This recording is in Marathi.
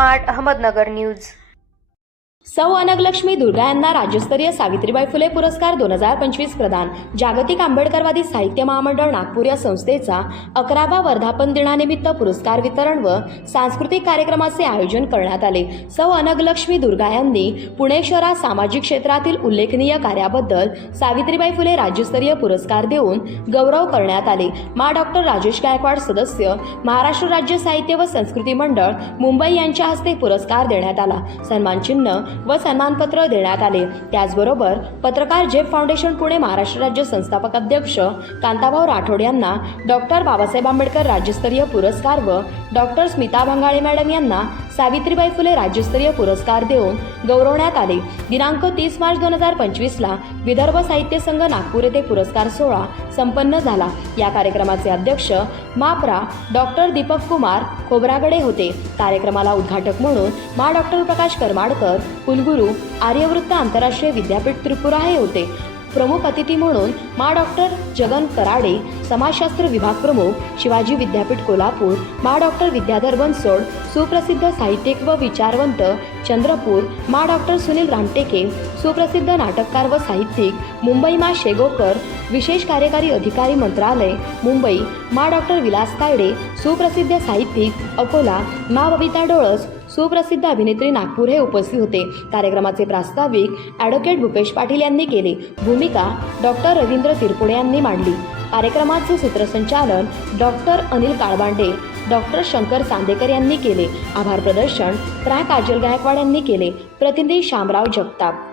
Smart Ahmednagar news. सौ अनगलक्ष्मी दुर्गा यांना राज्यस्तरीय सावित्रीबाई फुले पुरस्कार 2025 प्रदान। जागतिक आंबेडकरवादी साहित्य महामंडळ नागपूर या संस्थेचा 11वा वर्धापन दिनानिमित्त पुरस्कार वितरण व सांस्कृतिक कार्यक्रमाचे आयोजन करण्यात आले। सौ अनगलक्ष्मी दुर्गा यांनी पुणे शहरात सामाजिक क्षेत्रातील उल्लेखनीय कार्याबद्दल सावित्रीबाई फुले राज्यस्तरीय पुरस्कार देऊन गौरव करण्यात आले। मा डॉक्टर राजेश गायकवाड सदस्य महाराष्ट्र राज्य साहित्य व संस्कृती मंडळ मुंबई यांच्या हस्ते पुरस्कार देण्यात आला। सन्मान चिन्ह व सन्मानपत्र देण्यात आले। त्याचबरोबर पत्रकार जेफ फाउंडेशन पुणे महाराष्ट्र राज्य संस्थापक अध्यक्ष कांताभाऊ राठोड यांना डॉक्टर बाबासाहेब आंबेडकर राज्यस्तरीय पुरस्कार व डॉक्टर स्मिता भंगाळे मॅडम यांना सावित्रीबाई फुले राज्यस्तरीय पुरस्कार देऊन गौरवण्यात आले। दिनांक 30 मार्च 2025 ला विदर्भ साहित्य संघ नागपूर येथे पुरस्कार सोहळा संपन्न झाला। या कार्यक्रमाचे अध्यक्ष माप्रा डॉक्टर दीपक कुमार खोब्रागडे होते। कार्यक्रमाला उद्घाटक म्हणून मा डॉक्टर प्रकाश करमाडकर कुलगुरू आर्यवृत्त आंतरराष्ट्रीय विद्यापीठ त्रिपुरा हे होते। प्रमुख अतिथी म्हणून मा डॉक्टर जगन कराडे समाजशास्त्र विभाग प्रमुख शिवाजी विद्यापीठ कोल्हापूर, मा डॉक्टर विद्याधर बनसोड सुप्रसिद्ध साहित्यिक व विचारवंत चंद्रपूर, मा डॉक्टर सुनील रामटेके सुप्रसिद्ध नाटककार व साहित्यिक मुंबई, मा शेगोकर विशेष कार्यकारी अधिकारी मंत्रालय मुंबई, मा डॉक्टर विलास तायडे सुप्रसिद्ध साहित्यिक अकोला, मा बबिता डोळस सुप्रसिद्ध अभिनेत्री नागपूर हे उपस्थित होते। कार्यक्रमाचे प्रास्ताविक ॲडव्होकेट भूपेश पाटील यांनी केले। भूमिका डॉक्टर रवींद्र तिरपुडे यांनी मांडली। कार्यक्रमाचे सूत्रसंचालन डॉक्टर अनिल काळबांडे, डॉक्टर शंकर चांदेकर यांनी केले। आभार प्रदर्शन प्रा काजल गायकवाड यांनी केले। प्रतिनिधी शामराव जगताप।